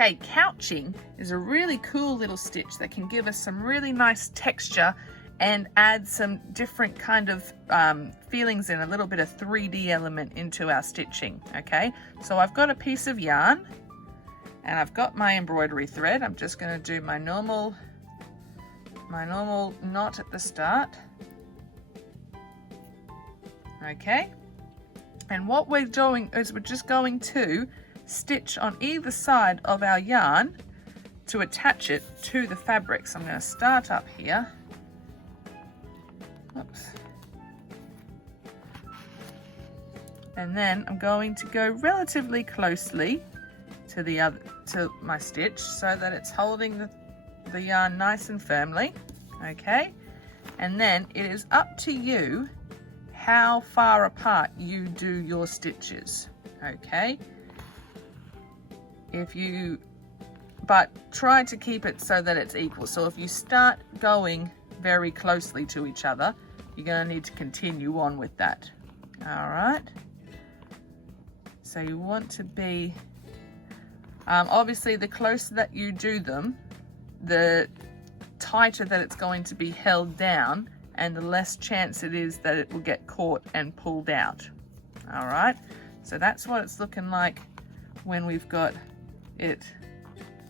Okay, couching is a really cool little stitch that can give us some really nice texture and add some different kind of feelings and a little bit of 3D element into our stitching. Okay, so I've got a piece of yarn and I've got my embroidery thread. I'm just going to do my normal knot at the start. Okay, and what we're doing is we're just going to stitch on either side of our yarn to attach it to the fabric. So I'm going to start up here. Oops. And then I'm going to go relatively closely to my stitch so that it's holding the yarn nice and firmly. Okay, and then it is up to you how far apart you do your stitches. Okay, but try to keep it so that it's equal. So if you start going very closely to each other, you're going to need to continue on with that. All right, so you want to be obviously the closer that you do them, the tighter that it's going to be held down and the less chance it is that it will get caught and pulled out. All right, so that's what it's looking like when we've got it,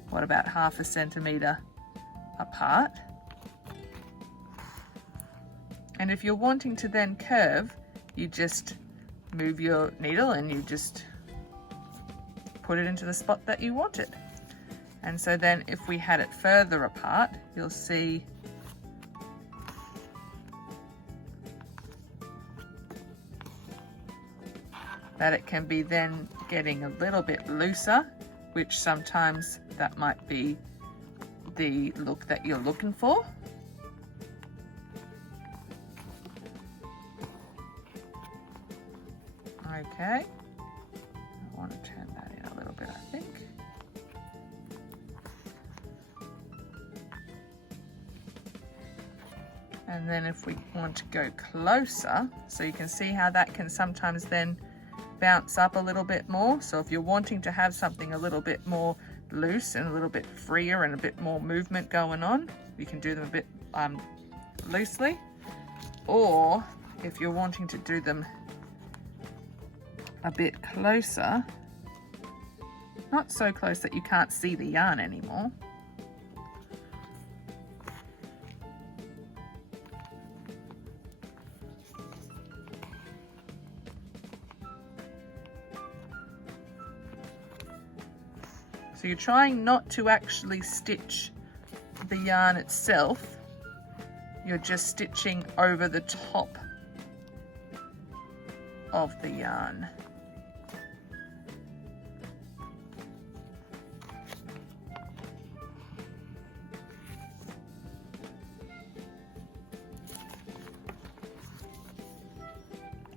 what, about 1/2 centimeter apart. And if you're wanting to then curve, you just move your needle and you just put it into the spot that you want it. And so then if we had it further apart, you'll see that it can be then getting a little bit looser, which sometimes that might be the look that you're looking for. Okay, I want to turn that in a little bit, I think. And then if we want to go closer, so you can see how that can sometimes then bounce up a little bit more. So if you're wanting to have something a little bit more loose and a little bit freer and a bit more movement going on, you can do them a bit loosely. Or if you're wanting to do them a bit closer, not so close that you can't see the yarn anymore. So you're trying not to actually stitch the yarn itself, you're just stitching over the top of the yarn.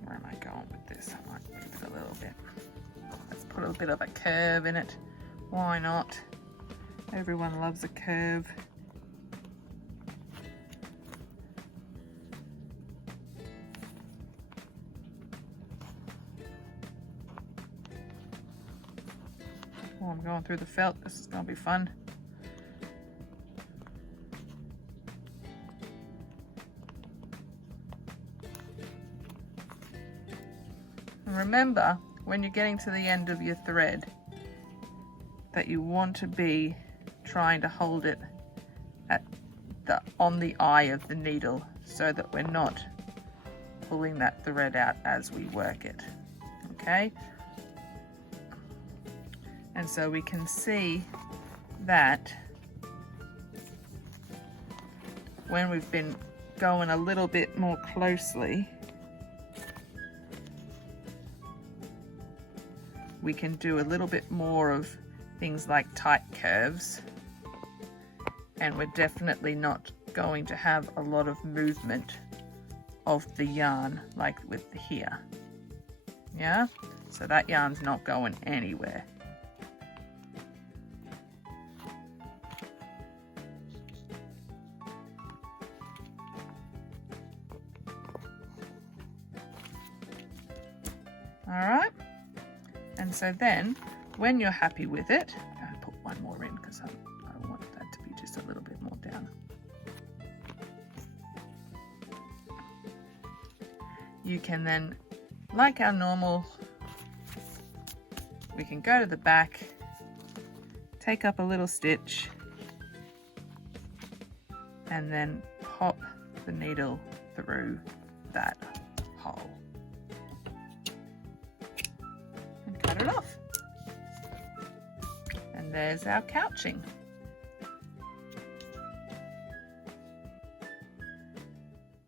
Where am I going with this? I might move it a little bit. Let's put a bit of a curve in it. Why not? Everyone loves a curve. Oh, I'm going through the felt. This is going to be fun. And remember, when you're getting to the end of your thread, that you want to be trying to hold it on the eye of the needle so that we're not pulling that thread out as we work it. Okay? And so we can see that when we've been going a little bit more closely, we can do a little bit more of things like tight curves, and we're definitely not going to have a lot of movement of the yarn like with here. Yeah, so that yarn's not going anywhere. All right, and so then when you're happy with it, I'm going to put one more you can then, like our normal, we can go to the back, take up a little stitch, and then pop the needle through that hole and cut it off. And there's our couching.